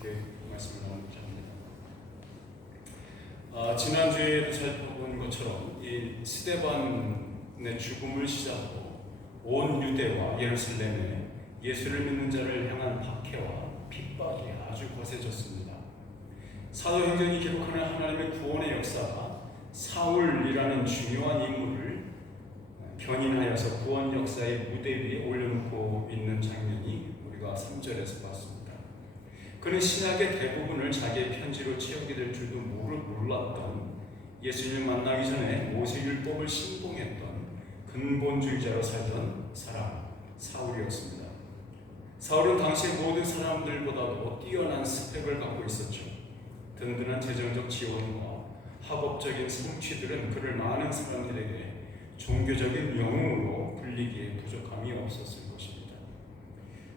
함께 말씀을 나누고자 합니다. 지난주에도 살펴본 것처럼 이 스데반의 죽음을 시작으로 온 유대와 예루살렘에 예수를 믿는 자를 향한 박해와 핍박이 아주 거세졌습니다. 사도행전이 기록하는 하나님의 구원의 역사가 사울이라는 중요한 인물을 견인하여서 구원 역사의 무대 위에 올려놓고 있는 장면이 우리가 3절에서 봤습니다. 그는 신학의 대부분을 자기의 편지로 채우게 될 줄도 몰랐던, 예수님을 만나기 전에 모세율법을 신봉했던 근본주의자로 살던 사람 사울이었습니다. 사울은 당시 모든 사람들보다도 뛰어난 스펙을 갖고 있었죠. 든든한 재정적 지원과 학업적인 성취들은 그를 많은 사람들에게 종교적인 영웅으로 불리기에 부족함이 없었을 것입니다.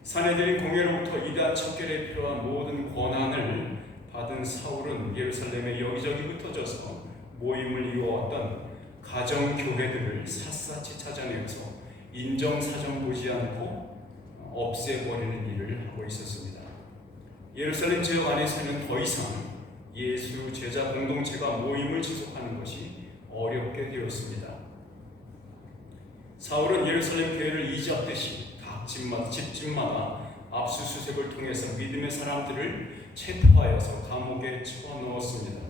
사내들인 공예로부터 이단 척결에 필요한 모든 권한을 받은 사울은 예루살렘에 여기저기 흩어져서 모임을 이루어왔던 가정교회들을 샅샅이 찾아내서 인정사정 보지 않고 없애버리는 일을 하고 있었습니다. 예루살렘 지역 안에서는 더 이상 예수 제자 공동체가 모임을 지속하는 것이 어렵게 되었습니다. 사울은 예루살렘 교회를 이잡듯이 각 집집마다 압수수색을 통해서 믿음의 사람들을 체포하여서 감옥에 집어넣었습니다.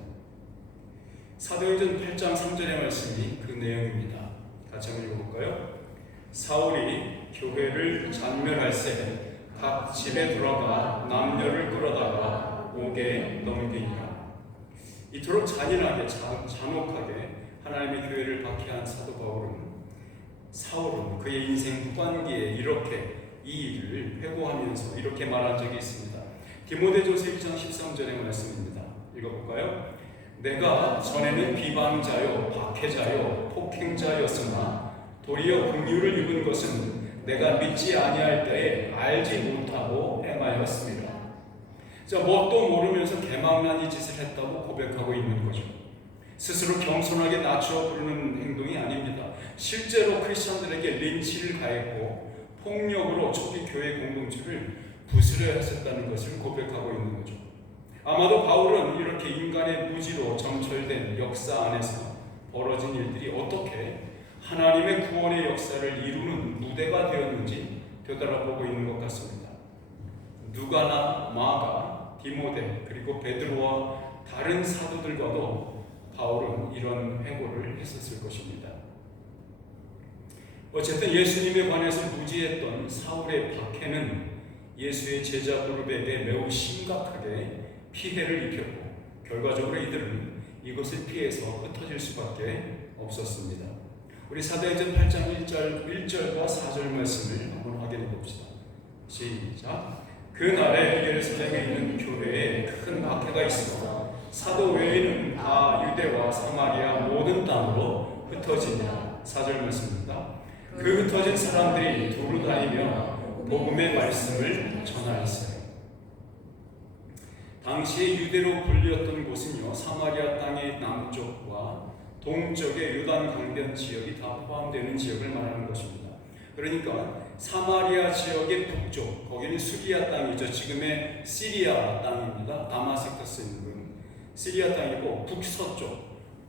사도행전 8장 3절의 말씀이 그 내용입니다. 같이 한번 읽어볼까요? 사울이 교회를 잔멸할새 각 집에 들어가 남녀를 끌어다가 옥에 넘기니라. 이토록 잔인하게 잔혹하게 하나님의 교회를 박해한 사도 사울은 그의 인생 후반기에 이렇게 이 일을 회고하면서 이렇게 말한 적이 있습니다. 디모데전서 1장 13절의 말씀입니다. 읽어볼까요? 내가 전에는 비방자요 박해자요 폭행자였으나 도리어 긍휼을 입은 것은 내가 믿지 아니할 때에 알지 못하고 행하였습니다. 뭣도 모르면서 개망난 이 짓을 했다고 고백하고 있는 거죠. 스스로 겸손하게 낮추어 부르는 행동이 아닙니다. 실제로 크리스천들에게 린치를 가했고 폭력으로 초기 교회 공동체를 부스려야 했었다는 것을 고백하고 있는 거죠. 아마도 바울은 이렇게 인간의 무지로 점철된 역사 안에서 벌어진 일들이 어떻게 하나님의 구원의 역사를 이루는 무대가 되었는지 되돌아보고 있는 것 같습니다. 누가나 마가, 디모데 그리고 베드로와 다른 사도들과도 바울은 이런 회고를 했었을 것입니다. 어쨌든 예수님에 관해서 무지했던 사울의 박해는 예수의 제자 그룹에게 매우 심각하게 피해를 입혔고 결과적으로 이들은 이것을 피해서 흩어질 수밖에 없었습니다. 우리 사도행전 8장 1절과 4절 말씀을 한번 확인해 봅시다. 시작. 그날에 예루살렘에 있는 교회에 큰 박해가 있어 사도 외에는 다 유대와 사마리아 모든 땅으로 흩어지니라. 4절 말씀입니다. 그 흩어진 사람들이 두루 다니며 복음의 말씀을 전하였어요. 당시에 유대로 불렸던 곳은요, 사마리아 땅의 남쪽과 동쪽의 요단 강변 지역이 다 포함되는 지역을 말하는 것입니다. 그러니까 사마리아 지역의 북쪽, 거기는 수리아 땅이죠. 지금의 시리아 땅입니다. 다마스커스 있는 시리아 땅이고,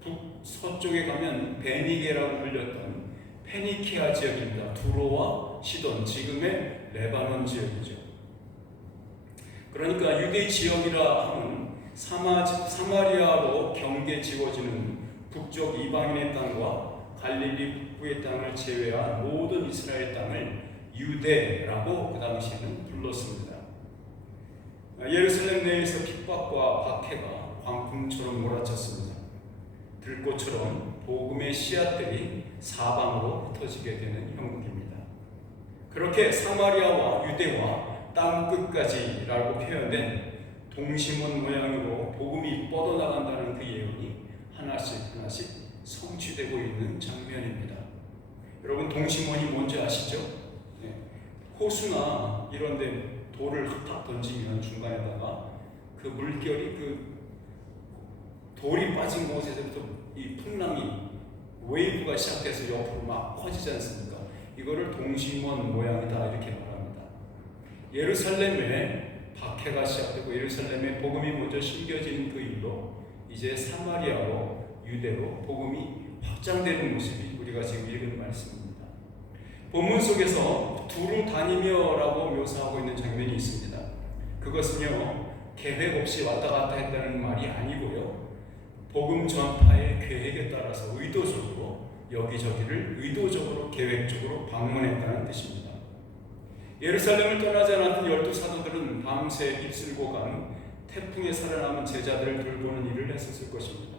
북서쪽에 가면 베니게라고 불렸던 페니키아 지역입니다. 두로와 시돈, 지금의 레바논 지역이죠. 그러니까 유대 지역이라 하면 사마리아로 경계 지워지는 북쪽 이방인의 땅과 갈릴리 북부의 땅을 제외한 모든 이스라엘 땅을 유대라고 그 당시에는 불렀습니다. 예루살렘 내에서 핍박과 박해가 광풍처럼 몰아쳤습니다. 들꽃처럼 복음의 씨앗들이 사방으로 흩어지게 되는 형국입니다. 그렇게 사마리아와 유대와 땅 끝까지라고 표현된 동심원 모양으로 복음이 뻗어나간다는 그 예언이 하나씩 성취되고 있는 장면입니다. 여러분, 동심원이 뭔지 아시죠? 호수나 이런 데 돌을 탁 던지면 중간에다가 그 물결이 돌이 빠진 곳에서부터 이 풍랑이 웨이브가 시작돼서 옆으로 막 퍼지지 않습니까? 이거를 동심원 모양이다 이렇게 말합니다. 예루살렘에 박해 박해가 시작되고 예루살렘에 복음이 먼저 심겨지는 그 일로 이제 사마리아로 유대로 복음이 확장되는 모습이 우리가 지금 읽은 말씀입니다. 본문 속에서 두루 다니며라고 묘사하고 있는 장면이 있습니다. 그것은요, 계획 없이 왔다 갔다 했다는 말이 아니고요, 복음 전파의 계획에 따라서 의도적으로 여기저기를 의도적으로 계획적으로 방문했다는 뜻입니다. 예루살렘을 떠나지 않았던 12사도들은 밤새 휩쓸고 간 태풍에 살아남은 제자들을 돌보는 일을 했었을 것입니다.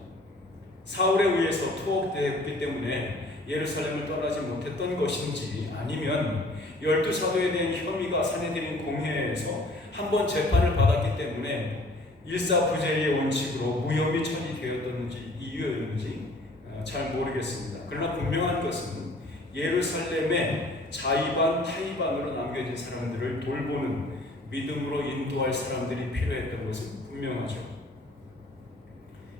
사울에 의해서 투옥되었기 때문에 예루살렘을 떠나지 못했던 것인지, 아니면 12사도에 대한 혐의가 사내들인 공회에서 한번 재판을 받았기 때문에 일사부재의 원칙으로 무혐의 처리되었던지 이유였는지 잘 모르겠습니다. 그러나 분명한 것은 예루살렘에 자의반 타의반으로 남겨진 사람들을 돌보는 믿음으로 인도할 사람들이 필요했던 것은 분명하죠.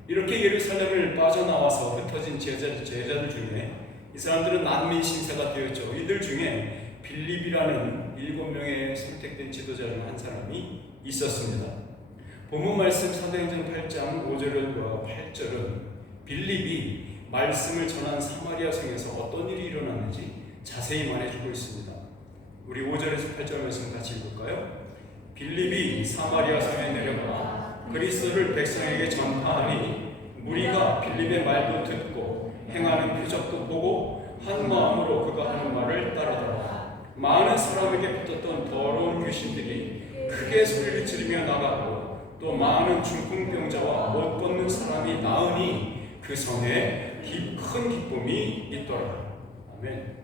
이렇게 예루살렘을 빠져나와서 흩어진 제자들 중에 이 사람들은 난민 신세가 되었죠. 이들 중에 빌립이라는 7명의 선택된 지도자 중 한 사람이 있었습니다. 본문 말씀 사도행전 8장 5절과 8절은 빌립이 말씀을 전한 사마리아 성에서 어떤 일이 일어났는지 자세히 말해주고 있습니다. 우리 5절에서 8절 말씀 같이 읽을까요? 빌립이 사마리아 성에 내려가 그리스도를 백성에게 전파하니 무리가 빌립의 말도 듣고 행하는 표적도 보고 한 마음으로 그가 하는 말을 따르더라. 많은 사람에게 붙었던 더러운 귀신들이 크게 소리를 지르며 나가고 또 많은 중풍병자와 못 걷는 사람이 나으니 그 성에 큰 기쁨이 있더라. 아멘.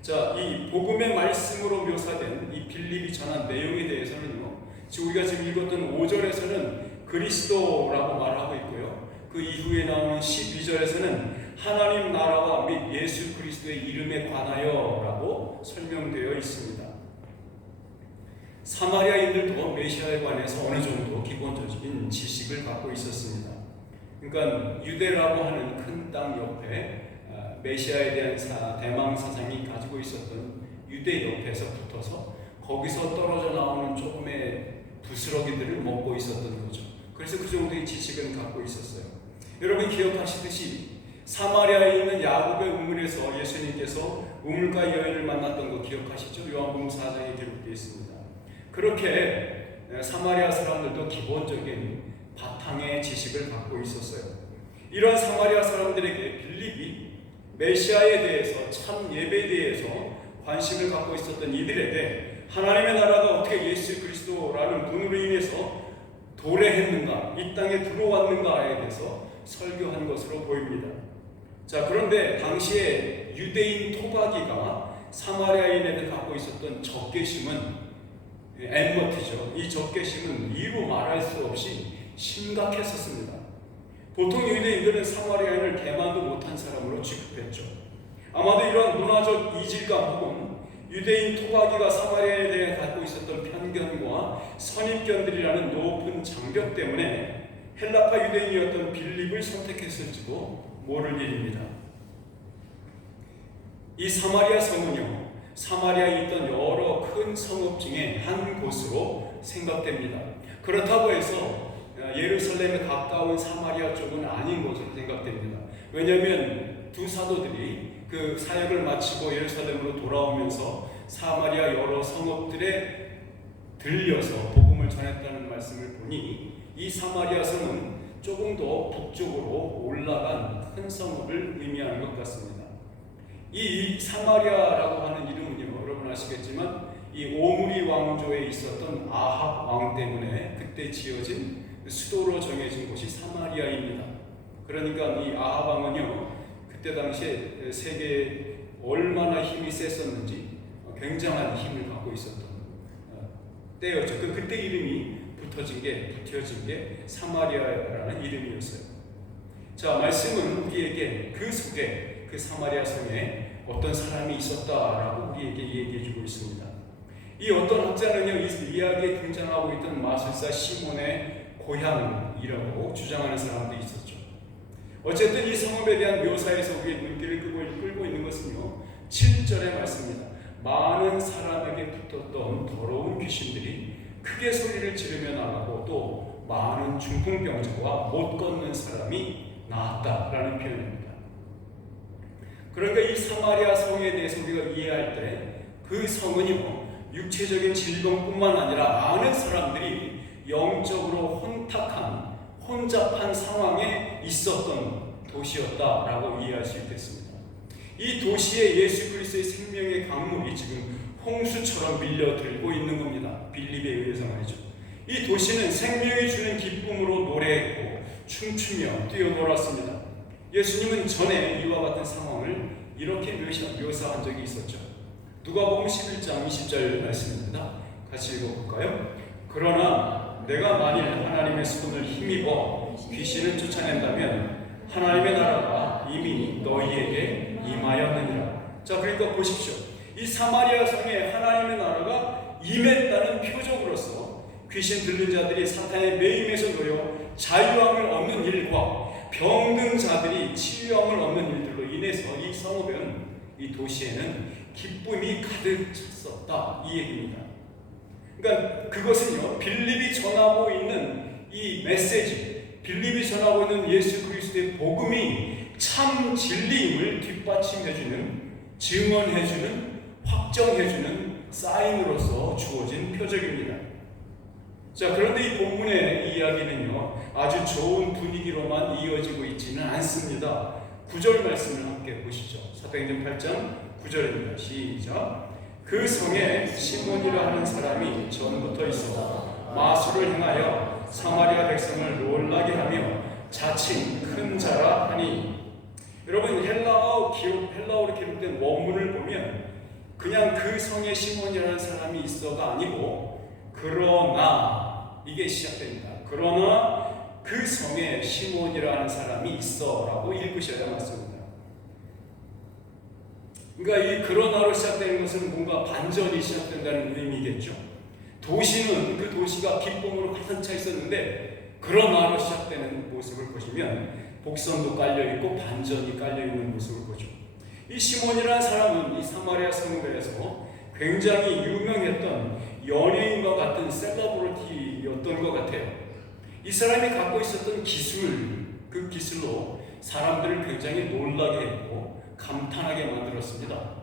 자, 이 복음의 말씀으로 묘사된 이 빌립이 전한 내용에 대해서는요, 지금 우리가 지금 읽었던 5절에서는 그리스도라고 말하고 있고요, 그 이후에 나오는 12절에서는 하나님 나라와 및 예수 그리스도의 이름에 관하여라고 설명되어 있습니다. 사마리아인들도 메시아에 관해서 어느 정도 기본적인 지식을 갖고 있었습니다. 그러니까 유대라고 하는 큰 땅 옆에 메시아에 대한 대망 사상이 가지고 있었던 유대 옆에서 붙어서 거기서 떨어져 나오는 조금의 부스러기들을 먹고 있었던 거죠. 그래서 그 정도의 지식은 갖고 있었어요. 여러분 기억하시듯이 사마리아에 있는 야곱의 우물에서 예수님께서 우물가 여인을 만났던 거 기억하시죠? 요한복음 4장에 기록되어 있습니다. 그렇게 사마리아 사람들도 기본적인 바탕의 지식을 갖고 있었어요. 이런 사마리아 사람들에게 빌립이 메시아에 대해서, 참 예배에 대해서 관심을 갖고 있었던 이들에게 하나님의 나라가 어떻게 예수 그리스도라는 분으로 인해서 도래했는가, 이 땅에 들어왔는가에 대해서 설교한 것으로 보입니다. 자, 그런데 당시에 유대인 토박이가 사마리아인에게 갖고 있었던 적개심은 엔머티죠. 이 적개심은 이루 말할 수 없이 심각했었습니다. 보통 유대인들은 사마리아인을 개만도 못한 사람으로 취급했죠. 아마도 이런 문화적 이질감 혹은 유대인 토박이가 사마리아에 대해 갖고 있었던 편견과 선입견들이라는 높은 장벽 때문에 헬라파 유대인이었던 빌립을 선택했을지도 모를 일입니다. 이 사마리아 성은요, 사마리아에 있던 여러 큰 성읍 중에 한 곳으로 생각됩니다. 그렇다고 해서 예루살렘에 가까운 사마리아 쪽은 아닌 것으로 생각됩니다. 왜냐하면 두 사도들이 그 사역을 마치고 예루살렘으로 돌아오면서 사마리아 여러 성읍들에 들려서 복음을 전했다는 말씀을 보니 이 사마리아 성은 조금 더 북쪽으로 올라간 큰 성읍을 의미하는 것 같습니다. 이 사마리아라고 하는 이름은요, 여러분 아시겠지만 이 오므리 왕조에 있었던 아합 왕 때문에 그때 지어진 수도로 정해진 곳이 사마리아입니다. 그러니까 이 아합 왕은요, 그때 당시에 세계에 얼마나 힘이 셌었는지 굉장한 힘을 갖고 있었던 때였죠. 그때 이름이 붙여진 게 사마리아라는 이름이었어요. 자, 말씀은 우리에게 그 속에 그 사마리아 성에 어떤 사람이 있었다라고 우리에게 얘기해주고 있습니다. 이 어떤 학자는요, 이 이야기에 등장하고 있던 마술사 시몬의 고향이라고 주장하는 사람도 있었죠. 어쨌든 이 성읍에 대한 묘사에서 우리의 눈길을 끌고 있는 것은요, 7절의 말씀입니다. 많은 사람에게 붙었던 더러운 귀신들이 크게 소리를 지르며 나가고 또 많은 중풍병자와 못 걷는 사람이 나았다라는 표현입니다. 그러니까 이 사마리아 성에 대해서 우리가 이해할 때 그 성은요, 육체적인 질병뿐만 아니라 많은 사람들이 영적으로 혼탁한 혼잡한 상황에 있었던 도시였다라고 이해할 수 있겠습니다. 이 도시에 예수 그리스도의 생명의 강물이 지금 홍수처럼 밀려들고 있는 겁니다. 빌립에 의해서 말이죠. 이 도시는 생명이 주는 기쁨으로 노래했고 춤추며 뛰어놀았습니다. 예수님은 전에 이와 같은 상황을 이렇게 묘사한 적이 있었죠. 누가복음 11장 20절 말씀입니다. 같이 읽어볼까요? 그러나 내가 만일 하나님의 손을 힘입어 귀신을 쫓아낸다면 하나님의 나라가 이미 너희에게 임하였느니라. 자, 그러니까 보십시오. 이 사마리아 성에 하나님의 나라가 임했다는 표적으로서 귀신 들린 자들이 사탄의 매임에서 놓여 자유함을 얻는 일과 병든 자들이 치유함을 얻는 일들로 인해서 이 성읍은, 이 도시에는 기쁨이 가득 찼었다, 이 얘기입니다. 그러니까 그것은요, 빌립이 전하고 있는 이 메시지, 빌립이 전하고 있는 예수 그리스도의 복음이 참 진리임을 뒷받침해주는, 증언해주는, 확정해주는 사인으로서 주어진 표적입니다. 자, 그런데 이 본문의 이야기는요, 아주 좋은 분위기로만 이어지고 있지는 않습니다. 9절 말씀을 함께 보시죠. 사도행전 8장 9절입니다. 시작. 그 성에 시몬이라 하는 사람이 전부터 있어 마술을 행하여 사마리아 백성을 놀라게 하며 자칭 큰 자라 하니. 여러분, 헬라어로 기록된 원문을 보면 그냥 그 성에 시몬이라는 사람이 있어가 아니고 그러나, 이게 시작됩니다. 그러나 그 성에 시몬이라는 사람이 있어 라고 읽으셔야 맞습니다. 그러니까 이 그러나로 시작되는 것은 뭔가 반전이 시작된다는 의미겠죠. 도시는, 그 도시가 기쁨으로 가득 차 있었는데 그러나로 시작되는 모습을 보시면 복선도 깔려있고 반전이 깔려있는 모습을 보죠. 이 시몬이라는 사람은 이 사마리아 성읍에서 굉장히 유명했던 연예인과 같은 셀러브리티였던 것 같아요. 이 사람이 갖고 있었던 기술, 그 기술로 사람들을 굉장히 놀라게 했고 감탄하게 만들었습니다.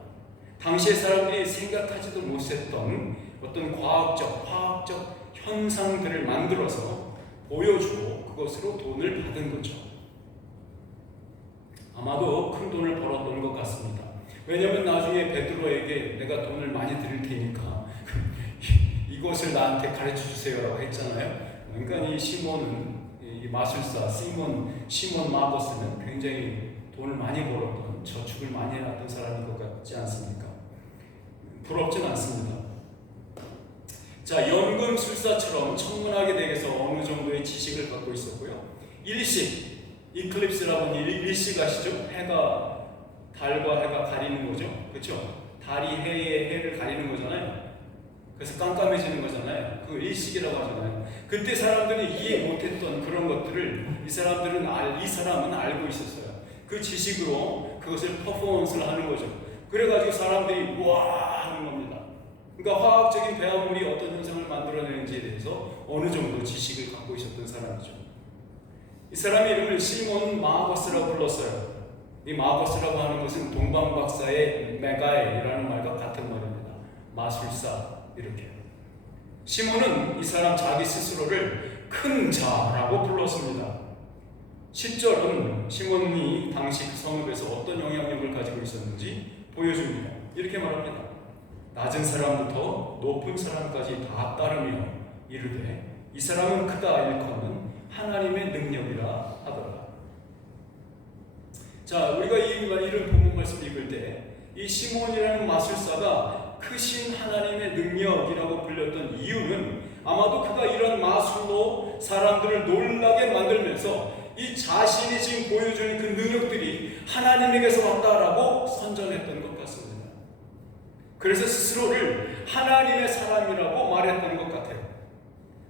당시의 사람들이 생각하지도 못했던 어떤 화학적 현상들을 만들어서 보여주고 그것으로 돈을 받은 거죠. 아마도 큰 돈을 벌었던 것 같습니다. 왜냐하면 나중에 베드로에게 내가 돈을 많이 드릴 테니까 이것을 나한테 가르쳐 주세요라고 했잖아요. 그러니까 이 시몬은, 이 마술사 시몬 마거스는 굉장히 돈을 많이 벌었던, 저축을 많이 해놨던 사람인 것 같지 않습니까? 부럽진 않습니다. 자, 연금술사처럼 천문학에 대해서 어느 정도의 지식을 갖고 있었고요. 일식, 이클립스라고 하는 일식 아시죠? 해가, 달과 해가 가리는 거죠. 그렇죠? 달이 해를 가리는 거잖아요. 그래서 깜깜해지는 거잖아요. 그 일식이라고 하잖아요. 그때 사람들이 이해 못했던 그런 것들을 이 사람은 알고 있었어요. 그 지식으로 그것을 퍼포먼스를 하는 거죠. 그래가지고 사람들이 와 하는 겁니다. 그러니까 화학적인 배합물이 어떤 현상을 만들어내는지에 대해서 어느 정도 지식을 갖고 있었던 사람이죠. 이 사람의 이름을 시몬 마거스라고 불렀어요. 이 마거스라고 하는 것은 동방박사의 메가에라는 말과 같은 말입니다. 마술사, 이렇게. 시몬은 이 사람 자기 스스로를 큰 자라고 불렀습니다. 10절은 시몬이 당시 그 성읍에서 어떤 영향력을 가지고 있었는지 보여줍니다. 이렇게 말합니다. 낮은 사람부터 높은 사람까지 다 따르며 이르되 이 사람은 크다 일컫는 하나님의 능력이라 하더라. 자, 우리가 이런 본문 말씀 읽을 때 이 시몬이라는 마술사가 크신 하나님의 능력이라고 불렸던 이유는 아마도 그가 이런 마술로 사람들을 놀라게 만들면서 이 자신이 지금 보여주는 그 능력들이 하나님에게서 왔다라고 선전했던 것 같습니다. 그래서 스스로를 하나님의 사람이라고 말했던 것 같아요.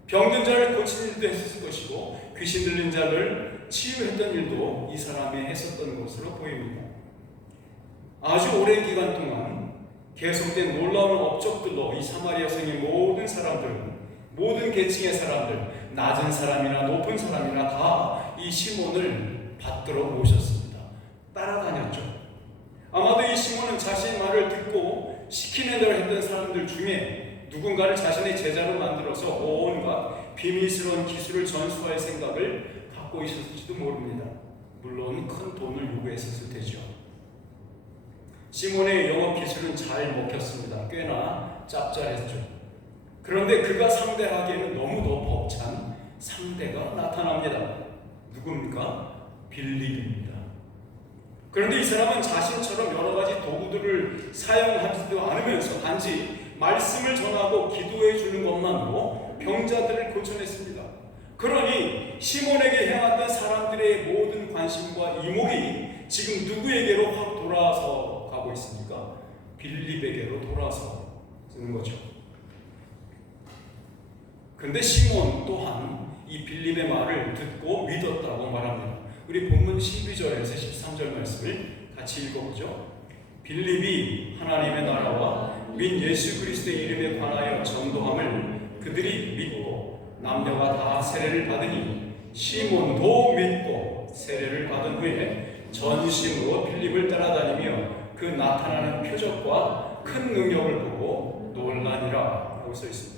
병든 자를 고친 일도 했을 것이고 귀신 들린 자를 치유했던 일도 이 사람이 했었던 것으로 보입니다. 아주 오랜 기간 동안 계속된 놀라운 업적들로 이 사마리아 성의 모든 사람들은 모든 계층의 사람들, 낮은 사람이나 높은 사람이나 다 이 시몬을 받들어 모셨습니다. 따라다녔죠. 아마도 이 시몬은 자신의 말을 듣고 시키는 대로 했던 사람들 중에 누군가를 자신의 제자로 만들어서 온갖 비밀스러운 기술을 전수할 생각을 갖고 있었을지도 모릅니다. 물론 큰 돈을 요구했었을 테죠. 시몬의 영업 기술은 잘 먹혔습니다. 꽤나 짭짤했죠. 그런데 그가 상대하기에는 너무도 벅찬 상대가 나타납니다. 누굽니까? 빌립입니다. 그런데 이 사람은 자신처럼 여러 가지 도구들을 사용하지도 않으면서 단지 말씀을 전하고 기도해 주는 것만으로 병자들을 고쳐냈습니다. 그러니 시몬에게 향했던 사람들의 모든 관심과 이목이 지금 누구에게로 확 돌아서 가고 있습니까? 빌립에게로 돌아서 쓰는 거죠. 근데 시몬 또한 이 빌립의 말을 듣고 믿었다고 말합니다. 우리 본문 12절에서 13절 말씀을 같이 읽어보죠. 빌립이 하나님의 나라와 민 예수 그리스도의 이름에 관하여 전도함을 그들이 믿고 남녀가 다 세례를 받으니 시몬도 믿고 세례를 받은 후에 전심으로 빌립을 따라다니며 그 나타나는 표적과 큰 능력을 보고 놀라니라 라고 써 있습니다.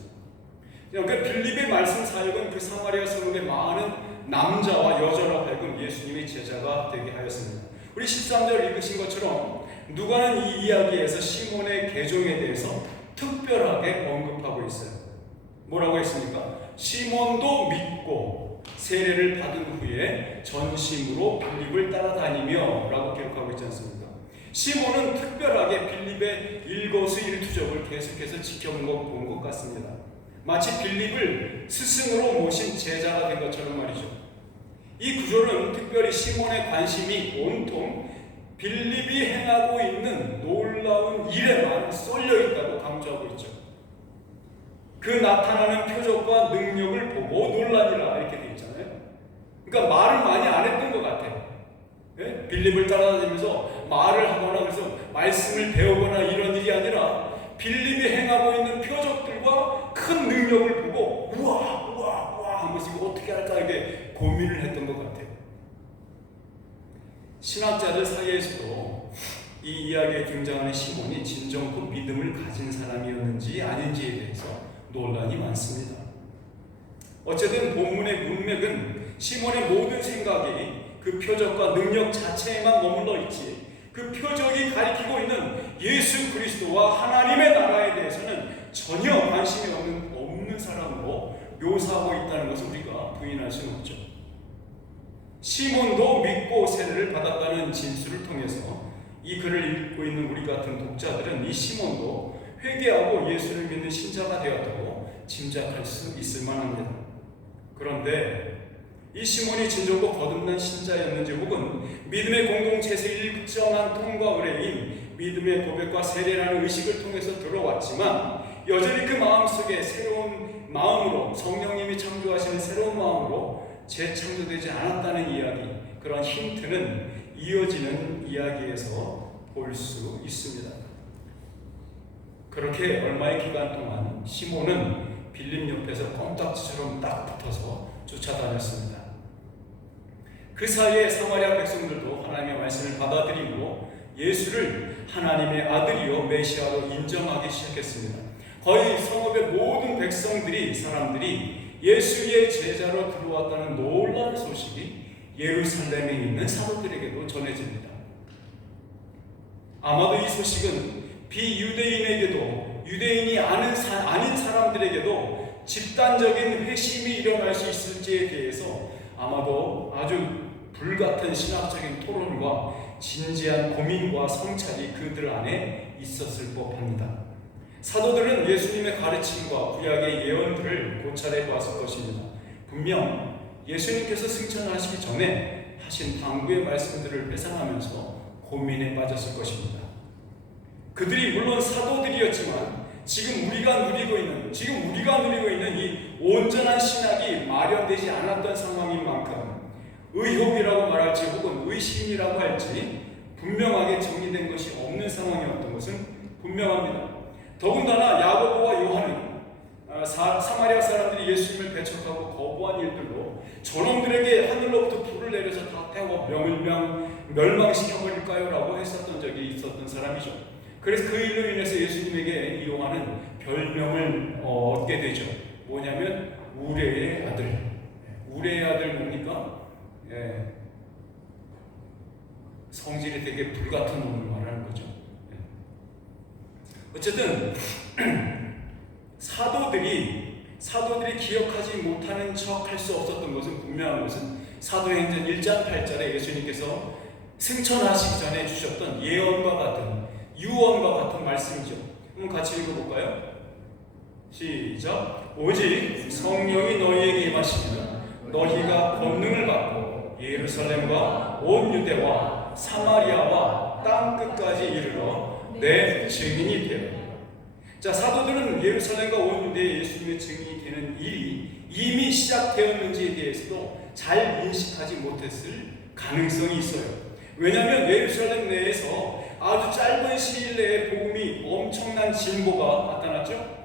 그러니까 빌립의 말씀 사역은 그 사마리아 성읍의 많은 남자와 여자로 하여금 예수님의 제자가 되게 하였습니다. 우리 13절 읽으신 것처럼 누가는 이 이야기에서 시몬의 개종에 대해서 특별하게 언급하고 있어요. 뭐라고 했습니까? 시몬도 믿고 세례를 받은 후에 전심으로 빌립을 따라다니며 라고 기록하고 있지 않습니까? 시몬은 특별하게 빌립의 일거수일투족을 계속해서 지켜본 것 같습니다. 마치 빌립을 스승으로 모신 제자가 된 것처럼 말이죠. 이 구절은 특별히 시몬의 관심이 온통 빌립이 행하고 있는 놀라운 일에만 쏠려 있다고 강조하고 있죠. 그 나타나는 표적과 능력을 보고 놀라니라 이렇게 되어 있잖아요. 그러니까 말을 많이 안 했던 것 같아요. 예? 빌립을 따라다니면서 말을 하거나 그래서 말씀을 배우거나 이런 일이 아니라 빌립이 행하고 있는 표적들과 큰 능력을 보고 우와 하면서 이거 어떻게 할까 이렇게 고민을 했던 것 같아요. 신학자들 사이에서도 이 이야기에 등장하는 시몬이 진정으로 믿음을 가진 사람이었는지 아닌지에 대해서 논란이 많습니다. 어쨌든 본문의 문맥은 시몬의 모든 생각이 그 표적과 능력 자체에만 머물러 있지 그 표적이 가리키고 있는 예수 그리스도와 하나님의 나라에 대해서는 전혀 관심이 없는 사람으로 묘사하고 있다는 것을 우리가 부인할 수는 없죠. 시몬도 믿고 세례를 받았다는 진술을 통해서 이 글을 읽고 있는 우리 같은 독자들은 이 시몬도 회개하고 예수를 믿는 신자가 되었다고 짐작할 수 있을 만합니다. 그런데 이 시몬이 진정으로 거듭난 신자였는지 혹은 믿음의 공동체에서 일정한 통과 의뢰인 믿음의 고백과 세례라는 의식을 통해서 들어왔지만 여전히 그 마음속에 새로운 마음으로 성령님이 창조하시는 새로운 마음으로 재창조되지 않았다는 이야기, 그런 힌트는 이어지는 이야기에서 볼 수 있습니다. 그렇게 얼마의 기간 동안 시몬은 빌립 옆에서 껌딱지처럼 딱 붙어서 쫓아다녔습니다. 그 사이에 사마리아 백성들도 하나님의 말씀을 받아들이고 예수를 하나님의 아들이요 메시아로 인정하기 시작했습니다. 거의 성읍의 모든 사람들이 예수의 제자로 들어왔다는 놀라운 소식이 예루살렘에 있는 사도들에게도 전해집니다. 아마도 이 소식은 비유대인에게도 유대인이 아닌 사람들에게도 집단적인 회심이 일어날 수 있을지에 대해서 아마도 아주 불같은 신학적인 토론과 진지한 고민과 성찰이 그들 안에 있었을 법합니다. 사도들은 예수님의 가르침과 구약의 예언들을 고찰해 보았을 것입니다. 분명 예수님께서 승천하시기 전에 하신 당부의 말씀들을 회상하면서 고민에 빠졌을 것입니다. 그들이 물론 사도들이었지만 지금 우리가 누리고 있는 이 온전한 신학이 마련되지 않았던 상황인 만큼 의혹이라고 말할지 혹은 의심이라고 할지 분명하게 정리된 것이 없는 상황이었던 것은 분명합니다. 더군다나 야고보와 요한은 사마리아 사람들이 예수님을 배척하고 거부한 일들로 저놈들에게 하늘로부터 불을 내려서 다 태워 멸망시켜버릴까요? 라고 했었던 적이 있었던 사람이죠. 그래서 그 일로 인해서 예수님에게 이 요한은 별명을 얻게 되죠. 뭐냐면 우레의 아들. 우레의 아들 뭡니까? 성질이 되게 불같은 놈을 말하는 거죠. 어쨌든 사도들이 기억하지 못하는 척 할 수 없었던 것은 분명한 것은 사도행전 1장 8절에 예수님께서 승천하시기 전에 주셨던 예언과 같은 유언과 같은 말씀이죠. 한번 같이 읽어볼까요? 시작. 오직 성령이 너희에게 임하시면 너희가 권능을 받고 예루살렘과 온 유대와 사마리아와 땅 끝까지 이르러 내 증인이 되리라. 자, 사도들은 예루살렘과 온 유대에 예수님의 증인이 되는 일이 이미 시작되었는지에 대해서도 잘 인식하지 못했을 가능성이 있어요. 왜냐하면 예루살렘 내에서 아주 짧은 시일 내에 복음이 엄청난 진보가 나타났죠.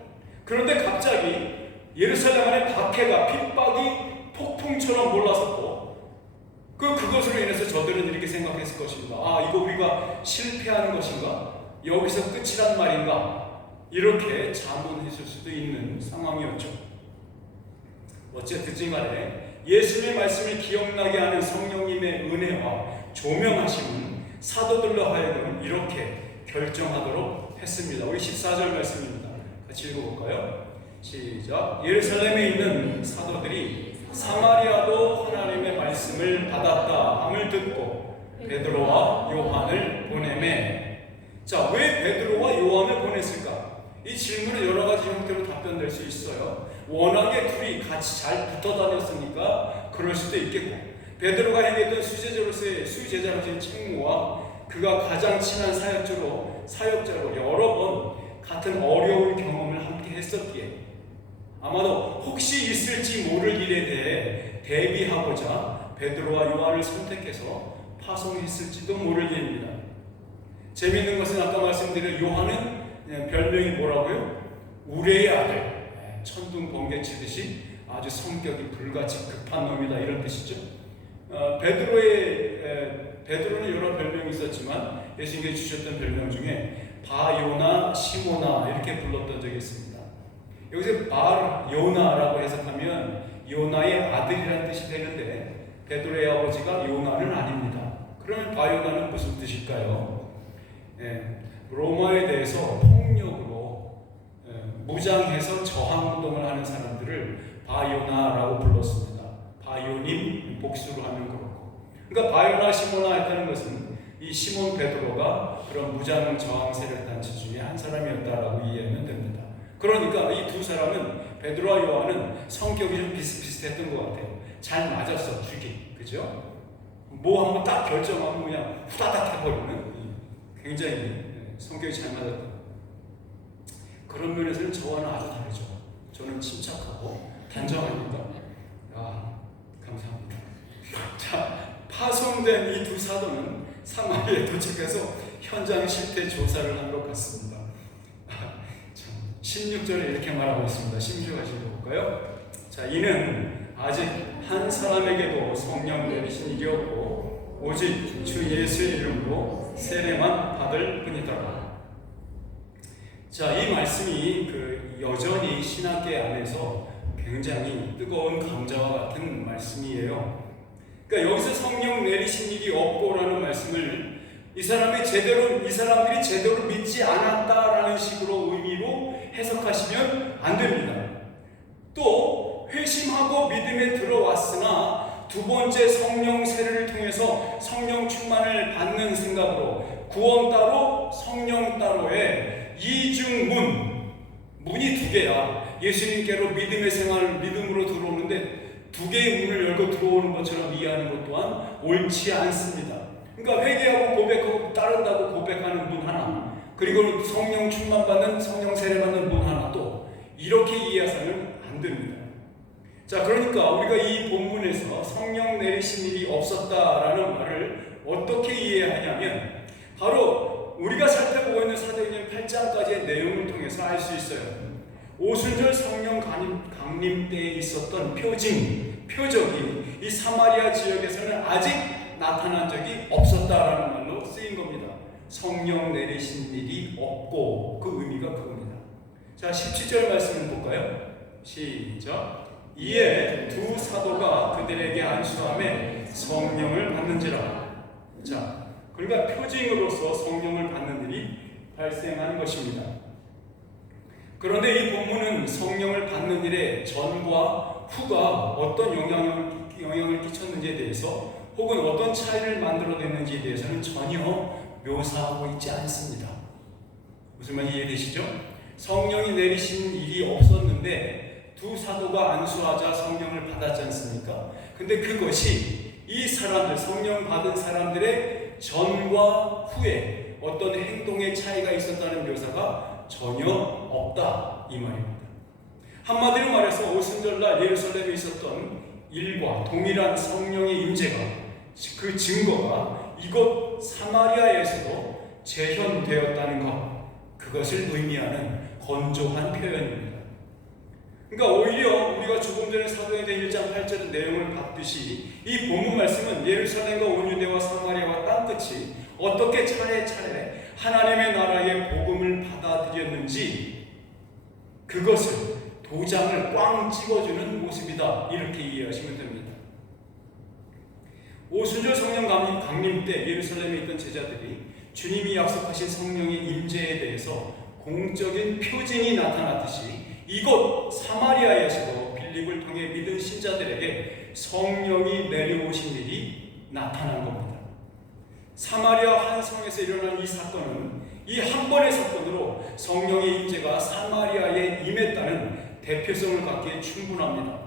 그런데 갑자기 예루살렘 안에 박해가 핍박이 폭풍처럼 몰라섰고 그것으로 인해서 저들은 이렇게 생각했을 것입니다. 이거 우리가 실패한 것인가? 여기서 끝이란 말인가? 이렇게 자문했을 수도 있는 상황이었죠. 어쨌든 간에 예수님의 말씀을 기억나게 하는 성령님의 은혜와 조명하심은 사도들로 하여금 이렇게 결정하도록 했습니다. 우리 14절 말씀입니다. 같이 읽어볼까요? 시작. 예루살렘에 있는 사도들이 사마리아도 하나님의 말씀을 받았다 함을 듣고 베드로와 요한을 보내매. 자, 왜 베드로와 요한을 보냈을까? 이 질문은 여러 가지 형태로 답변될 수 있어요. 워낙에 둘이 같이 잘 붙어 다녔으니까 그럴 수도 있겠고, 베드로가 행했던 수제자로서의 책무와 그가 가장 친한 사역자로 여러 번 같은 어려운 경험을 함께 했었기에 아마도 혹시 있을지 모를 일에 대해 대비하고자 베드로와 요한을 선택해서 파송했을지도 모를 일입니다. 재미있는 것은 아까 말씀드린 요한은 별명이 뭐라고요? 우레의 아들. 천둥 번개 치듯이 아주 성격이 불같이 급한 놈이다, 이런 뜻이죠. 베드로는 여러 별명이 있었지만 예수님께서 주셨던 별명 중에 바요나, 시모나 이렇게 불렀던 적이 있습니다. 여기서 바요나라고 해석하면 요나의 아들이라는 뜻이 되는데 베드로의 아버지가 요나는 아닙니다. 그러면 바요나는 무슨 뜻일까요? 로마에 대해서 폭력으로 무장해서 저항운동을 하는 사람들을 바요나라고 불렀습니다. 바요님 복수로 하면 그렇고, 그러니까 바요나 시모나 했다는 것은 이 시몬 베드로가 그런 무장 저항 세력 단체 중에 한 사람이었다라고 이해하면 됩니다. 그러니까 이 두 사람은, 베드로와 요한은 성격이 좀 비슷비슷했던 것 같아요. 잘 맞았어, 죽이, 그죠? 뭐 한번 딱 결정하면 그냥 후다닥 해버리는, 굉장히 성격이 잘 맞았다. 그런 면에서는 저와는 아주 다르죠. 저는 침착하고 단정합니다. 감사합니다. 자, 파송된 이 두 사도는 사마리아에 도착해서 현장 실태 조사를 하러 갔습니다. 16절에 이렇게 말하고 있습니다. 16절 읽어볼까요? 자, 이는 아직 한 사람에게도 성령 내리신 일이 없고 오직 주 예수의 이름으로 세례만 받을 뿐이더라. 자, 이 말씀이 여전히 신학계 안에서 굉장히 뜨거운 감자와 같은 말씀이에요. 그러니까 여기서 성령 내리신 일이 없고라는 말씀을 이 사람들이 제대로 믿지 않았다라는 식으로 의미로 해석하시면 안 됩니다. 또 회심하고 믿음에 들어왔으나 두 번째 성령 세례를 통해서 성령 충만을 받는 생각으로 구원 따로 성령 따로의 이중문, 문이 두 개야. 예수님께로 믿음의 생활을 믿음으로 들어오는데 두 개의 문을 열고 들어오는 것처럼 이해하는 것 또한 옳지 않습니다. 그러니까 회개하고 고백하고 따른다고 고백하는 문 하나, 그리고 성령 충만 받는, 성령 세례 받는 문 하나, 또 이렇게 이해해서는 안 됩니다. 자, 그러니까 우리가 이 본문에서 성령 내리신 일이 없었다라는 말을 어떻게 이해하냐면 바로 우리가 살펴보고 있는 사도행전 8장까지의 내용을 통해서 알 수 있어요. 오순절 성령 강림 때에 있었던 표적이 이 사마리아 지역에서는 아직 나타난 적이 없었다라는 말로 쓰인 겁니다. 성령 내리신 일이 없고, 그 의미가 그겁니다. 자, 17절 말씀을 볼까요? 시작. 이에 두 사도가 그들에게 안수하며 성령을 받는지라. 자, 그러니까 표징으로서 성령을 받는 일이 발생하는 것입니다. 그런데 이 본문은 성령을 받는 일에 전과 후가 어떤 영향을 끼쳤는지에 대해서, 혹은 어떤 차이를 만들어냈는지에 대해서는 전혀 묘사하고 있지 않습니다. 무슨 말인지 이해되시죠? 성령이 내리신 일이 없었는데 두 사도가 안수하자 성령을 받았지 않습니까? 근데 그것이 이 사람들, 성령 받은 사람들의 전과 후에 어떤 행동의 차이가 있었다는 묘사가 전혀 없다, 이 말입니다. 한마디로 말해서 오순절날 예루살렘에 있었던 일과 동일한 성령의 임재가, 그 증거가 이곳 사마리아에서도 재현되었다는 것, 그것을 의미하는 건조한 표현입니다. 그러니까 오히려 우리가 조금 전에 사도행전 1장 8절 내용을 봤듯이 이 본문 말씀은 예루살렘과 온 유대와 사마리아와 땅끝이 어떻게 차례차례 하나님의 나라의 복음을 받아들였는지, 그것을 도장을 꽝 찍어주는 모습이다, 이렇게 이해하시면 됩니다. 오순절 성령 강림 때 예루살렘에 있던 제자들이 주님이 약속하신 성령의 임재에 대해서 공적인 표징이 나타났듯이 이곳 사마리아에서도 빌립을 통해 믿은 신자들에게 성령이 내려오신 일이 나타난 겁니다. 사마리아 한 성에서 일어난 이 사건은 이 한 번의 사건으로 성령의 임재가 사마리아에 임했다는 대표성을 갖기에 충분합니다.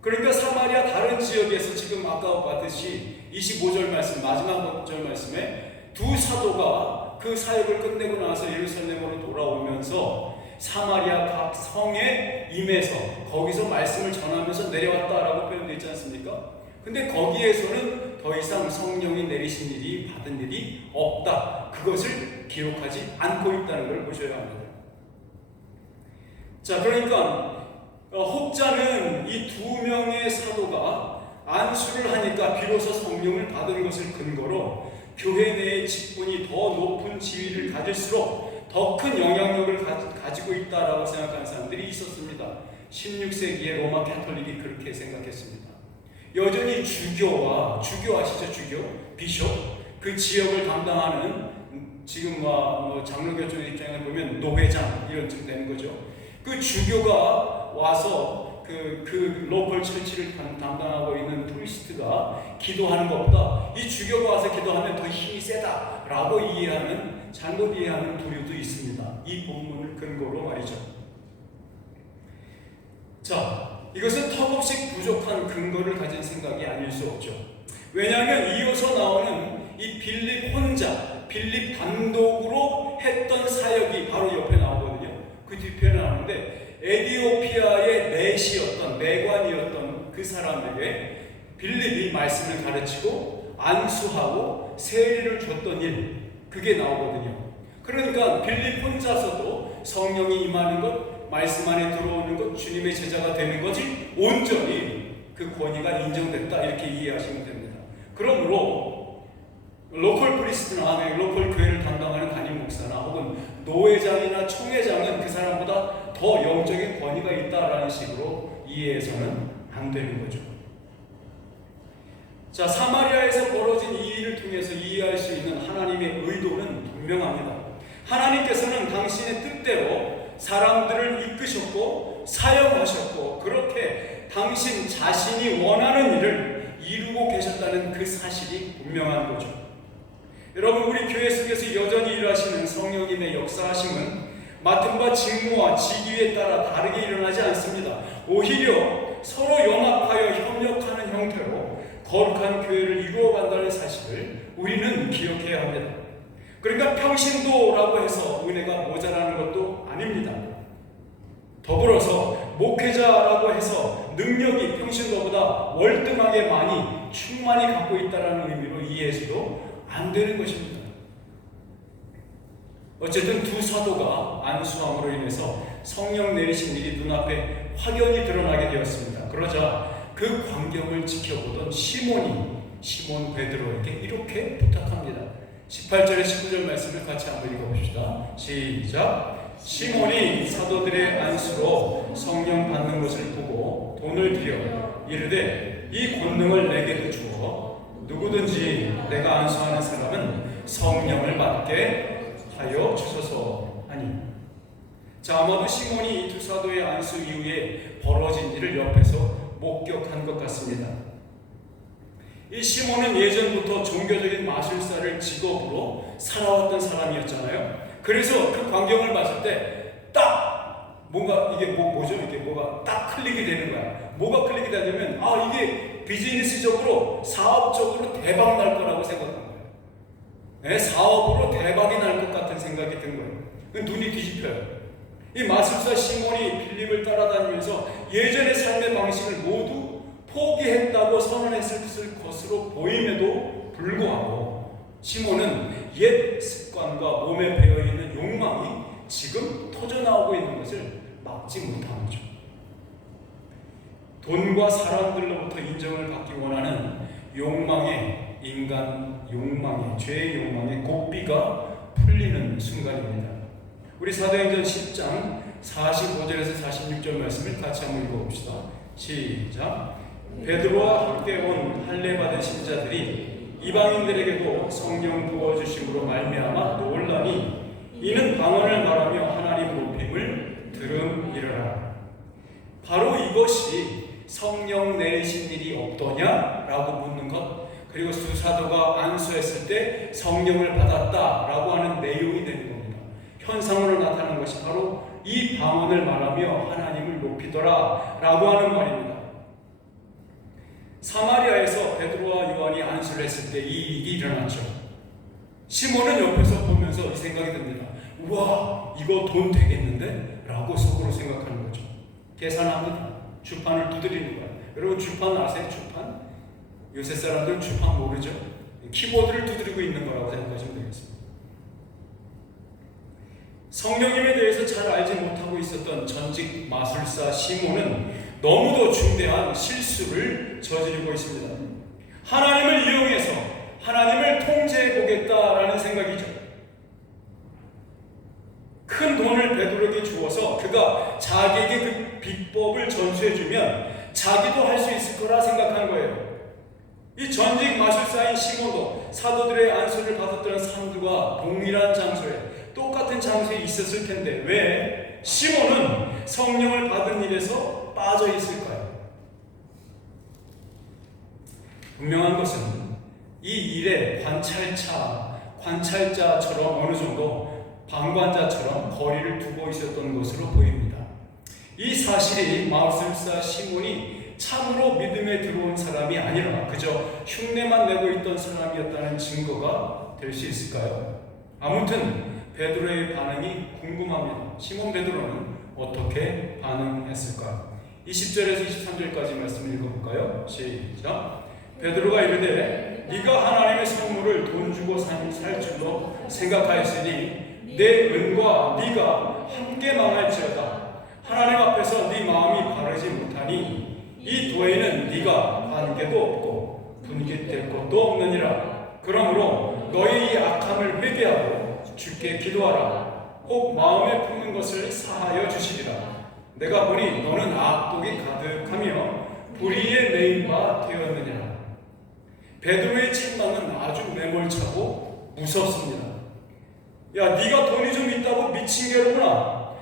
그러니까 사마리아 다른 지역에서 지금 아까 봤듯이 25절 말씀, 마지막 절 말씀에 두 사도가 그 사역을 끝내고 나서 예루살렘으로 돌아오면서 사마리아 각 성에 임해서 거기서 말씀을 전하면서 내려왔다라고 표현되어 있지 않습니까? 근데 거기에서는 더 이상 성령이 내리신 일이, 받은 일이 없다, 그것을 기록하지 않고 있다는 걸 보셔야 합니다. 자, 그러니까 혹자는 이 두 명의 사도가 안수를 하니까 비로소 성령을 받은 것을 근거로 교회 내의 직분이 더 높은 지위를 가질수록 더 큰 영향력을 가지고 있다라고 생각하는 사람들이 있었습니다. 16세기의 로마 캐톨릭이 그렇게 생각했습니다. 여전히 주교 아시죠? 주교, 비숍, 그 지역을 담당하는, 지금 장로교 쪽 입장에 보면 노회장 이런 쯤 되는 거죠. 그 주교가 와서 그 로컬 철치를 담당하고 있는 프리스트가 기도하는 것보다 이 주교가 와서 기도하면 더 힘이 세다라고 잘못 이해하는 부류도 있습니다. 이 본문을 근거로 말이죠. 자, 이것은 턱없이 부족한 근거를 가진 생각이 아닐 수 없죠. 왜냐하면 이어서 나오는 이 빌립 단독으로 했던 사역이 바로 옆에 나오거든요. 그 뒤편에 나오는데 에디오피아의 내관이었던 그 사람에게 빌립이 말씀을 가르치고 안수하고 세례를 줬던 일, 그게 나오거든요. 그러니까 빌립 혼자서도 성령이 임하는 것, 말씀 안에 들어오는 것, 주님의 제자가 되는 것이 온전히 그 권위가 인정됐다, 이렇게 이해하시면 됩니다. 그러므로 로컬 프리스트나 로컬 교회를 담당하는 담임 목사나 혹은 노회장이나 총회장은 그 사람보다 더 영적인 권위가 있다라는 식으로 이해해서는 안 되는 거죠. 자, 사마리아에서 벌어진 이 일을 통해서 이해할 수 있는 하나님의 의도는 분명합니다. 하나님께서는 당신의 뜻대로 사람들을 이끄셨고 사용하셨고, 그렇게 당신 자신이 원하는 일을 이루고 계셨다는 그 사실이 분명한 거죠. 여러분, 우리 교회 속에서 여전히 일하시는 성령님의 역사하심은 맡은 바 직무와 직위에 따라 다르게 일어나지 않습니다. 오히려 서로 연합하여 협력하는 형태로 거룩한 교회를 이루어간다는 사실을 우리는 기억해야 합니다. 그러니까 평신도라고 해서 은혜가 모자라는 것도 아닙니다. 더불어서 목회자라고 해서 능력이 평신도보다 월등하게 많이 충만히 갖고 있다는 의미로 이해해서도 안 되는 것입니다. 어쨌든 두 사도가 안수함으로 인해서 성령 내리신 일이 눈앞에 확연히 드러나게 되었습니다. 그러자 그 광경을 지켜보던 시몬 베드로에게 이렇게 부탁합니다. 18절에 19절 말씀을 같이 한번 읽어봅시다. 시작. 시몬이 사도들의 안수로 성령 받는 것을 보고 돈을 들여 이르되 이 권능을 내게도 주어 누구든지 내가 안수하는 사람은 성령을 받게 하여 주소서 하니. 자, 아마도 시몬이 이 두 사도의 안수 이후에 벌어진 일을 옆에서 목격한 것 같습니다. 이 시몬은 예전부터 종교적인 마술사를 직업으로 살아왔던 사람이었잖아요. 그래서 그 광경을 봤을 때 딱 뭔가 이게 뭐죠? 이게 뭐가 딱 클릭이 되는 거야. 뭐가 클릭이 되냐면 이게 비즈니스적으로 사업적으로 대박 날 거라고 생각한 거예요. 네, 사업으로 대박이 날 것 같은 생각이 든 거예요. 눈이 뒤집혀요. 이 마술사 시몬이 빌립을 따라다니면서 예전의 삶의 방식을 모두 포기했다고 선언했을 것으로 보임에도 불구하고 시몬은 옛 습관과 몸에 배어있는 욕망이 지금 터져나오고 있는 것을 막지 못한 거죠. 돈과 사람들로부터 인정을 받기 원하는 욕망의 인간 욕망의 죄의 욕망의 고삐가 풀리는 순간입니다. 우리 사도행전 10장 45절에서 46절 말씀을 같이 한번 읽어봅시다. 시작. 베드로와 함께 온 할례 받은 신자들이 이방인들에게도 성령 부어주심으로 말미암아 놀라니 이는 방언을 말하며 하나님 높임을 들음이러라. 바로 이것이 성령 내리신 일이 없더냐라고 묻는 것, 그리고 두 사도가 안수했을 때 성령을 받았다라고 하는 내용이 되는 겁니다. 현상으로 나타나는 것이 바로 이 방언을 말하며 하나님을 높이더라 라고 하는 말입니다. 사마리아에서 베드로와 요한이 안수를 했을 때 이 일이 일어났죠. 시몬은 옆에서 보면서 이 생각이 듭니다. 우와, 이거 돈 되겠는데? 라고 속으로 생각하는 거죠. 계산합니다. 주판을 두드리는 거예요. 여러분 주판 아세요? 주판? 요새 사람들은 주판 모르죠? 키보드를 두드리고 있는 거라고 생각하시면 되겠습니다. 성령님에 대해서 잘 알지 못하고 있었던 전직 마술사 시몬은 너무도 중대한 실수를 저지르고 있습니다. 하나님을 이용해서 하나님을 통제해 보겠다라는 생각이죠. 큰 돈을 베드로에게 주어서 그가 자기에게 그 비법을 전수해주면 자기도 할 수 있을 거라 생각한 거예요. 이 전직 마술사인 시몬도 사도들의 안수를 받았던 산두가 동일한 장소에 똑같은 장소에 있었을 텐데 왜 시몬은 성령을 받은 일에서 빠져 있을까요? 분명한 것은 이 일에 관찰자처럼 어느 정도 방관자처럼 거리를 두고 있었던 것으로 보입니다. 이 사실이 마술사 시몬이 참으로 믿음에 들어온 사람이 아니라 그저 흉내만 내고 있던 사람이었다는 증거가 될 수 있을까요? 아무튼 베드로의 반응이 궁금합니다. 시몬 베드로는 어떻게 반응했을까요? 20절에서 23절까지 말씀을 읽어볼까요? 시작. 베드로가 이르되 네가 하나님의 선물을 돈 주고 살 줄로 생각하였으니 내 은과 네가 함께 망할지어다. 하나님 앞에서 네 마음이 바르지 못하니 이 도에는 네가 관계도 없고 분깃될 것도 없느니라. 그러므로 너의 이 악함을 회개하고 주께 기도하라. 혹 마음에 품는 것을 사하여 주시리라. 내가 보니 너는 악독이 가득하며 불의에 매인 바 되었느니라. 베드로의 책망은 아주 매몰차고 무섭습니다. 야, 네가 돈이 좀 있다고 미친 게로구나.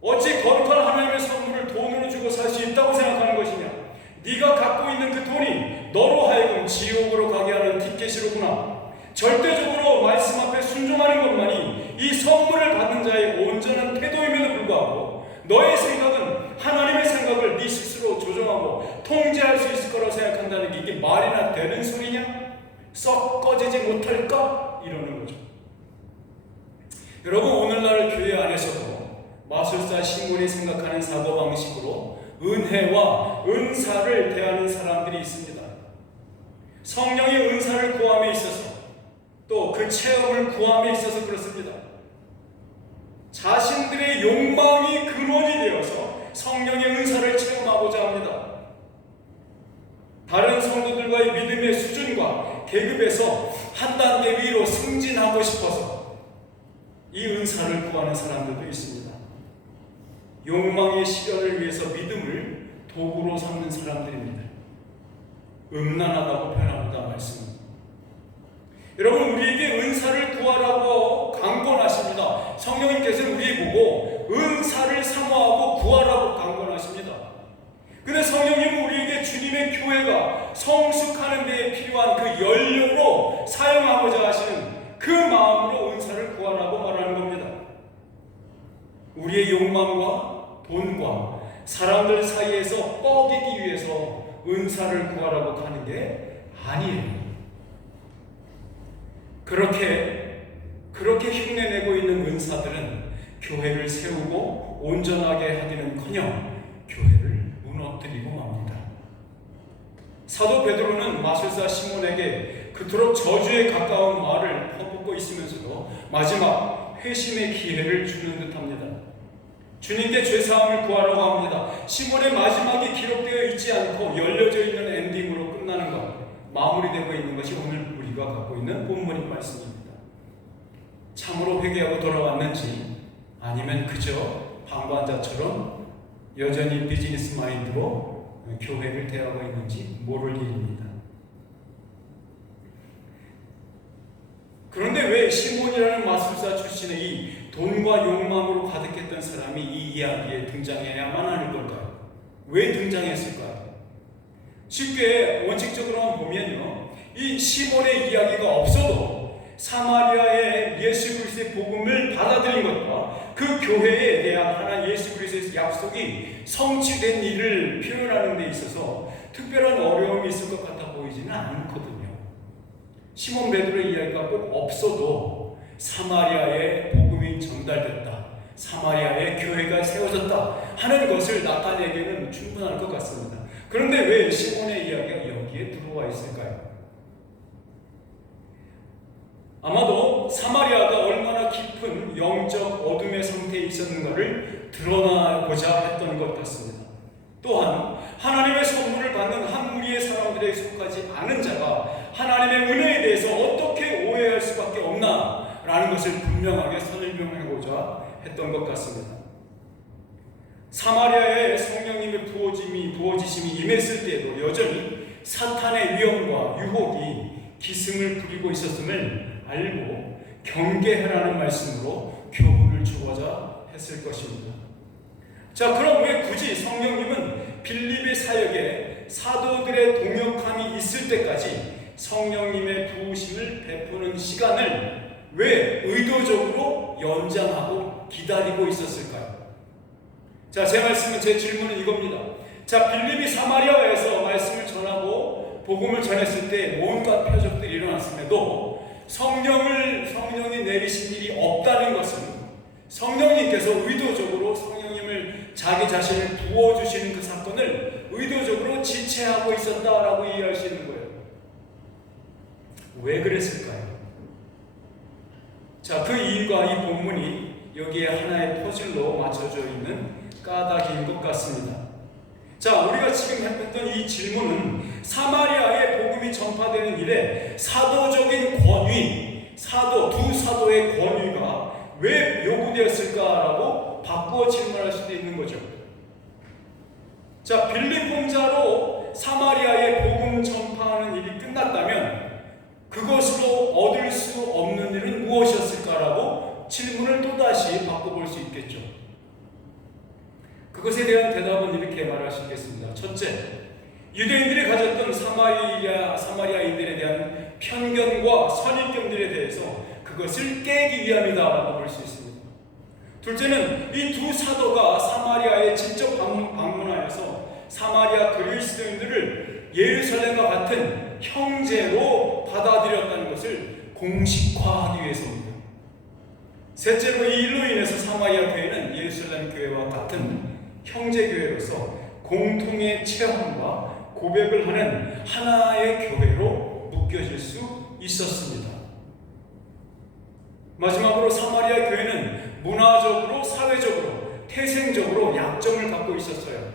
어찌 거룩한 하나님의 선물을 돈으로 주고 살 수 있다고 생각하는 것이냐? 네가 갖고 있는 그 돈이 너로 하여금 지옥으로 가게 하는 티켓이로구나. 절대적으로 말씀 앞에 순종하는 것만이 이 선물을 받는 자의 온전한 태도임에도 불구하고 너의 생각은 하나님의 생각을 네 스스로 조정하고 통제할 수 있을 거라고 생각한다는 게 이게 말이나 되는 소리냐? 썩 꺼지지 못할까? 이러는 거죠. 여러분, 오늘날 교회 안에서도 마술사 시몬이 생각하는 사고방식으로 은혜와 은사를 대하는 사람들이 있습니다. 성령의 은사를 구함에 있어서 또 그 체험을 구함에 있어서 그렇습니다. 자신들의 욕망이 근원이 되어서 성령의 은사를 체험하고자 합니다. 다른 성도들과의 믿음의 수준과 계급에서 한 단계 위로 승진하고 싶어서 이 은사를 구하는 사람들도 있습니다. 욕망의 실현을 위해서 믿음을 도구로 삼는 사람들입니다. 음란하다고 표현합니다. 말씀은. 여러분, 우리에게 은사를 구하라고 강권하십니다. 성령님께서는 우리 보고 은사를 사모하고 구하라고 강권하십니다. 근데 성령님은 우리에게 주님의 교회가 성숙하는 데에 필요한 그 연료로 사용하고자 하시는 그 마음으로 은사를 구하라고 말하는 겁니다. 우리의 욕망과 돈과 사람들 사이에서 뻐기기 위해서 은사를 구하라고 하는 게 아니에요. 그렇게 흉내내고 있는 은사들은 교회를 세우고 온전하게 하기는커녕 교회를 무너뜨리고 맙니다. 사도 베드로는 마술사 시몬에게 그토록 저주에 가까운 말을 퍼붓고 있으면서도 마지막 회심의 기회를 주는 듯합니다. 주님께 죄사함을 구하라고 합니다. 시몬의 마지막이 기록되어 있지 않고 열려져 있는 엔딩으로 끝나는 것, 마무리되고 있는 것이 오늘 우리가 갖고 있는 본문인 말씀입니다. 참으로 회개하고 돌아왔는지 아니면 그저 방관자처럼 여전히 비즈니스 마인드로 교회를 대하고 있는지 모를 일입니다. 그런데 왜 시몬이라는 마술사 출신의 이 돈과 욕망으로 가득했던 사람이 이 이야기에 등장해야만 하는 걸까요? 왜 등장했을까요? 쉽게 원칙적으로만 보면요, 이 시몬의 이야기가 없어도 사마리아의 예수 그리스도의 복음을 받아들인 것과 그 교회에 대한 하나님 예수 그리스도의 약속이 성취된 일을 표현하는 데 있어서 특별한 어려움이 있을 것 같아 보이지는 않거든요. 시몬 베드로의 이야기가 꼭 없어도 사마리아에 복음이 전달됐다, 사마리아에 교회가 세워졌다 하는 것을 나타내기는 충분할 것 같습니다. 그런데 왜 시몬의 이야기가 여기에 들어와 있을까요? 아마도 사마리아가 얼마나 깊은 영적 어둠의 상태에 있었는가를 드러나고자 했던 것 같습니다. 또한 하나님의 선물을 받는 한 무리의 사람들에 속하지 않은 자가 하나님의 은혜에 대해서 어떻게 오해할 수밖에 없나 라는 것을 분명하게 설명하고자 했던 것 같습니다. 사마리아에 성령님의 부어지심이 임했을 때에도 여전히 사탄의 위험과 유혹이 기승을 부리고 있었음을 알고 경계하라는 말씀으로 교훈을 주고자 했을 것입니다. 자, 그럼 왜 굳이 성령님은 빌립의 사역에 사도들의 동역함이 있을 때까지 성령님의 부으심을 베푸는 시간을 왜 의도적으로 연장하고 기다리고 있었을까요? 자, 제 질문은 이겁니다. 자, 빌립이 사마리아에서 말씀을 전하고 복음을 전했을 때 온갖 표적들이 일어났음에도 성령이 내리신 일이 없다는 것은 성령님께서 의도적으로 성령님을 자기 자신을 부어주시는 그 사건을 의도적으로 지체하고 있었다라고 이해할 수 있는 거예요. 왜 그랬을까요? 자, 그 이유가 이 본문이 여기에 하나의 퍼즐로 맞춰져 있는 까닭인 것 같습니다. 자, 우리가 지금 했던 이 질문은 사마리아에 복음이 전파되는 일에 사도적인 권위, 두 사도의 권위가 왜 요구되었을까라고 바꾸어 질문할 수도 있는 거죠. 자, 빌립 공자로 사마리아에 복음 전파하는 일이 끝났다면 그것으로 얻을 수 없는 일은 무엇이었을까라고 질문을 또다시 바꿔볼 수 있겠죠. 그것에 대한 대답은 이렇게 말할 수 있겠습니다. 첫째, 유대인들이 가졌던 사마리아인들에 대한 편견과 선입견들에 대해서 그것을 깨기 위함이다라고 볼 수 있습니다. 둘째는 이 두 사도가 사마리아에 직접 방문하여서 사마리아 그리스도인들을 예루살렘과 같은 형제로 받아들였다는 것을 공식화하기 위해서입니다. 셋째로 이 일로 인해서 사마리아 교회는 예루살렘 교회와 같은 형제교회로서 공통의 체험과 고백을 하는 하나의 교회로 묶여질 수 있었습니다. 마지막으로 사마리아 교회는 문화적으로, 사회적으로, 태생적으로 약점을 갖고 있었어요.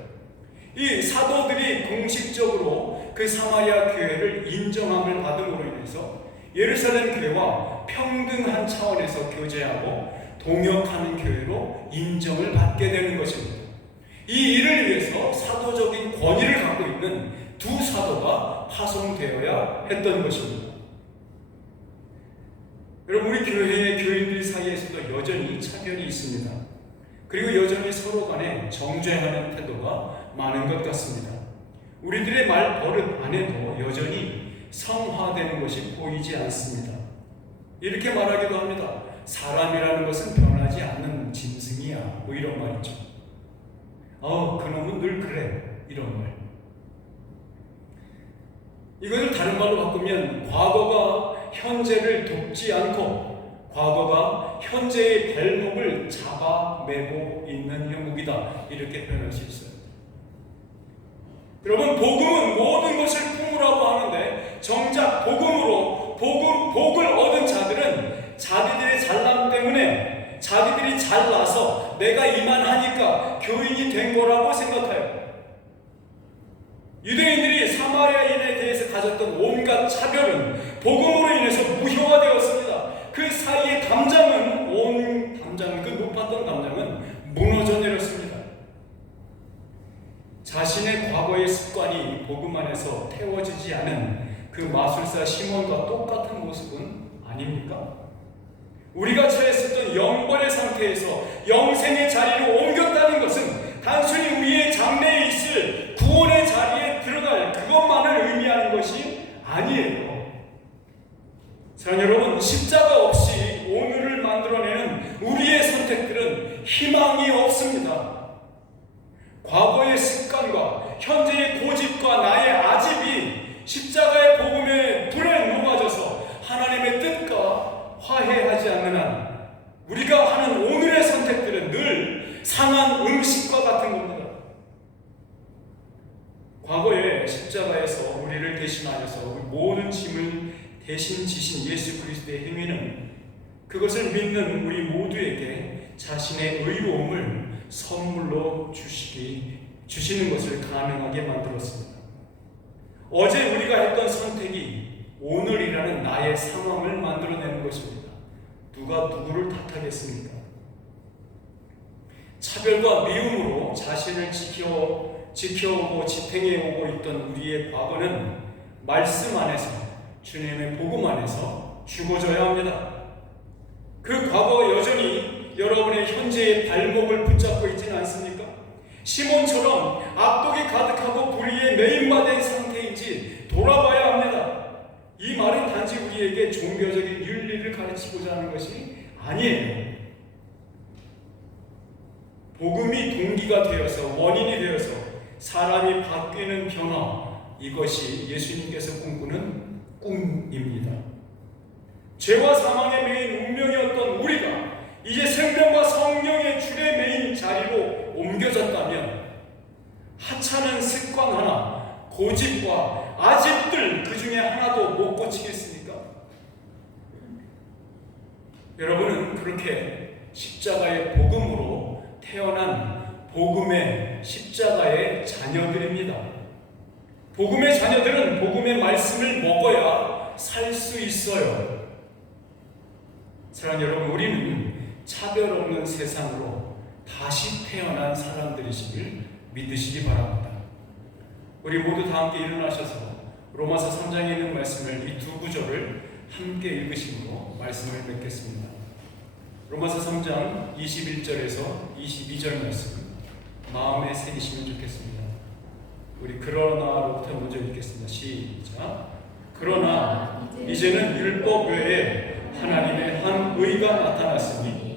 이 사도들이 공식적으로 그 사마리아 교회를 인정함을 받음으로 인해서 예루살렘 교회와 평등한 차원에서 교제하고 동역하는 교회로 인정을 받게 되는 것입니다. 이 일을 위해서 사도적인 권위를 갖고 있는 두 사도가 파송되어야 했던 것입니다. 여러분, 우리 교회의 교인들 사이에서도 여전히 차별이 있습니다. 그리고 여전히 서로 간에 정죄하는 태도가 많은 것 같습니다. 우리들의 말 버릇 안에도 여전히 성화되는 것이 보이지 않습니다. 이렇게 말하기도 합니다. 사람이라는 것은 변하지 않는 짐승이야, 뭐 이런 말이죠. 그놈은 늘 그래, 이런 말. 이것을 다른 말로 바꾸면 과거가 현재를 돕지 않고 과거가 현재의 발목을 잡아매고 있는 형국이다, 이렇게 표현할 수 있어요. 여러분, 복음은 모든 것을 품으라고 하는데 정작 복음으로 복을 얻은 자들은 자기들의 잘남 때문에 자기들이 잘나서 내가 이만하니까 교인이 된 거라고 생각해요. 유대인들이 사마리아인에 대해서 가졌던 온갖 차별은 복음으로 인해서 무효화되었습니다. 그 사이의 담장은 그 높았던 담장은 무너져 내렸습니다. 자신의 과거의 습관이 복음 안에서 태워지지 않은 그 마술사 시몬과 똑같은 모습은 아닙니까? 우리가 처했었던 영벌의 상태에서 영생의 자리로 옮겼다는 것은 단순히 우리의 장래에 있을 구원의 자리에 들어갈 그것만을 의미하는 것이 아니에요. 사랑하는 여러분, 십자가 없이 오늘을 만들어내는 우리의 선택들은 희망이 없습니다. 과거의 습관과 현재의 고집과 나의 아집이 십자가의 복음의 불에 녹아져서 하나님의 뜻과 화해하지 않는 한 우리가 하는 오늘의 선택들은 늘 상한 음식과 같은 겁니다. 과거에 십자가에서 우리를 대신하여서 우리 모든 짐을 대신 지신 예수 그리스도의 행위는 그것을 믿는 우리 모두에게 자신의 의로움을 선물로 주시는 것을 가능하게 만들었습니다. 어제 우리가 했던 선택이 오늘이라는 나의 상황을 만들어내는 것입니다. 누가 누구를 탓하겠습니까? 차별과 미움으로 자신을 지켜오고 지탱해오고 있던 우리의 과거는 말씀 안에서, 주님의 복음 안에서 죽어져야 합니다. 그 과거 여전히 여러분의 현재의 발목을 붙잡고 있지는 않습니까? 시몬처럼 악독이 가득하고 불의에 매인바된 상태인지 돌아봐야 합니다. 이 말은 단지 우리에게 종교적인 윤리를 가르치고자 하는 것이 아니에요. 복음이 동기가 되어서, 원인이 되어서 사람이 바뀌는 변화, 이것이 예수님께서 꿈꾸는 꿈입니다. 죄와 사망의 메인 운명이었던 우리가 이제 생명과 성령의 줄에 메인 자리로 옮겨졌다면 하찮은 습관 하나, 고집과 아집들 그 중에 하나도 못 고치겠습니까? 여러분은 그렇게 십자가의 복음으로 태어난 복음의 십자가의 자녀들입니다. 복음의 자녀들은 복음의 말씀을 먹어야 살 수 있어요. 사랑하는 여러분, 우리는 차별 없는 세상으로 다시 태어난 사람들이시길 믿으시기 바랍니다. 우리 모두 다 함께 일어나셔서 로마서 3장에 있는 말씀을, 이 두 구절을 함께 읽으심으로 말씀을 맺겠습니다. 로마서 3장 21절에서 22절 말씀 마음에 새기시면 좋겠습니다. 우리 그러나로부터 먼저 읽겠습니다. 시작. 그러나 이제는 율법 외에 하나님의 한 의가 나타났으니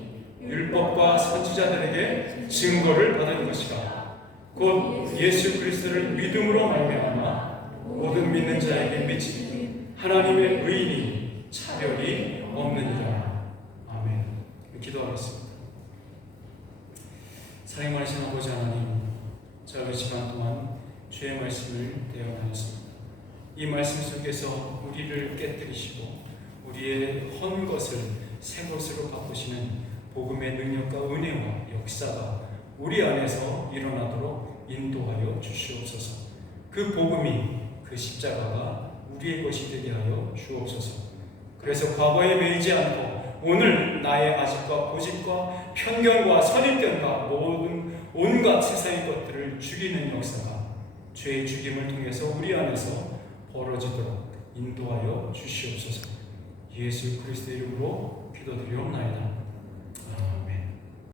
율법과 선지자들에게 증거를 받은 것이라. 곧 예수 그리스도를 믿음으로 말미암아 모든 믿는 자에게 미치는 하나님의 의인이 차별이 없느니라. 아멘. 기도하겠습니다. 사랑 많으신 아버지 하나님, 저희 시간 동안 주의 말씀을 대언하였습니다. 이 말씀 속에서 우리를 깨뜨리시고 우리의 헌 것을 새 것으로 바꾸시는 복음의 능력과 은혜와 역사가 우리 안에서 일어나도록 인도하여 주시옵소서. 그 복음이, 그 십자가가 우리의 것이 되게 하여 주옵소서. 그래서 과거에 매이지 않고 오늘 나의 아집과 고집과 편견과 선입견과 모든 온갖 세상의 것들을 죽이는 역사가 죄의 죽임을 통해서 우리 안에서 벌어지도록 인도하여 주시옵소서. 예수 그리스도의 이름으로 기도드리옵나이다.